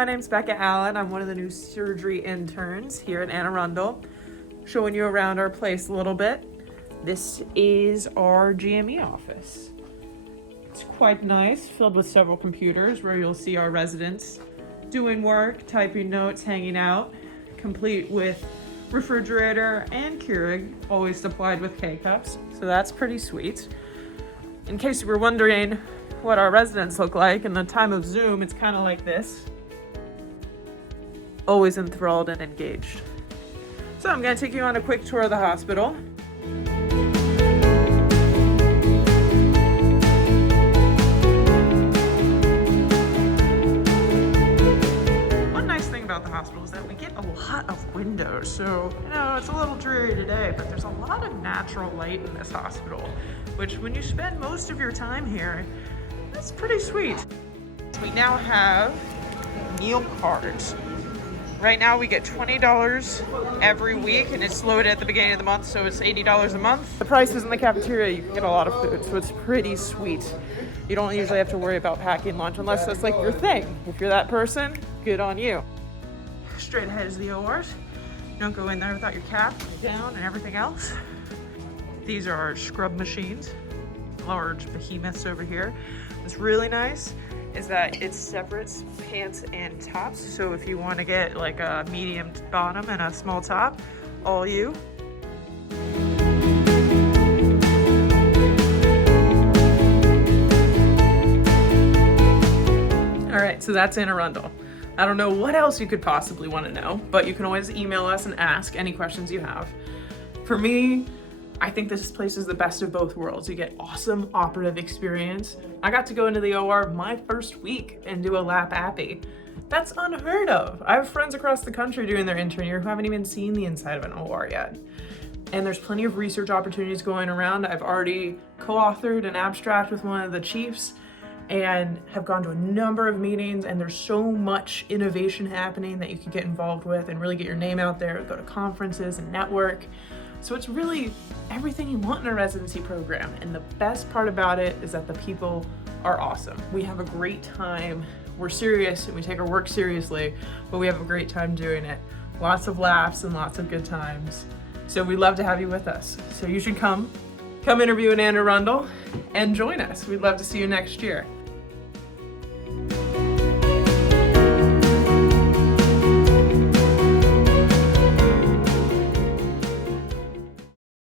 my name's Becca Allen. I'm one of the new surgery interns here at Anne Arundel, showing you around our place a little bit. This is our GME office. It's quite nice, filled with several computers where you'll see our residents doing work, typing notes, hanging out, complete with refrigerator and Keurig, always supplied with K-cups. So that's pretty sweet. In case you were wondering what our residents look like in the time of Zoom, it's kind of like this. Always enthralled and engaged. So I'm going to take you on a quick tour of the hospital. One nice thing about the hospital is that we get a lot of windows. So, it's a little dreary today, but there's a lot of natural light in this hospital, which when you spend most of your time here, that's pretty sweet. We now have meal cards. Right now we get $20 every week, and it's loaded at the beginning of the month, so it's $80 a month. The prices in the cafeteria, you can get a lot of food, so it's pretty sweet. You don't usually have to worry about packing lunch unless that's like your thing. If you're that person, good on you. Straight ahead is the ORs. Don't go in there without your cap down and everything else. These are our scrub machines, large behemoths over here. What's really nice is that it separates pants and tops. So if you want to get like a medium bottom and a small top, all you. All right, so that's Anne Arundel. I don't know what else you could possibly want to know, but you can always email us and ask any questions you have. For me, I think this place is the best of both worlds. You get awesome operative experience. I got to go into the OR my first week and do a lap appy. That's unheard of. I have friends across the country doing their intern year who haven't even seen the inside of an OR yet. And there's plenty of research opportunities going around. I've already co-authored an abstract with one of the chiefs and have gone to a number of meetings, and there's so much innovation happening that you can get involved with and really get your name out there, go to conferences and network. So it's really everything you want in a residency program. And the best part about it is that the people are awesome. We have a great time. We're serious and we take our work seriously, but we have a great time doing it. Lots of laughs and lots of good times. So we'd love to have you with us. So you should come interview in Anne Arundel and join us. We'd love to see you next year.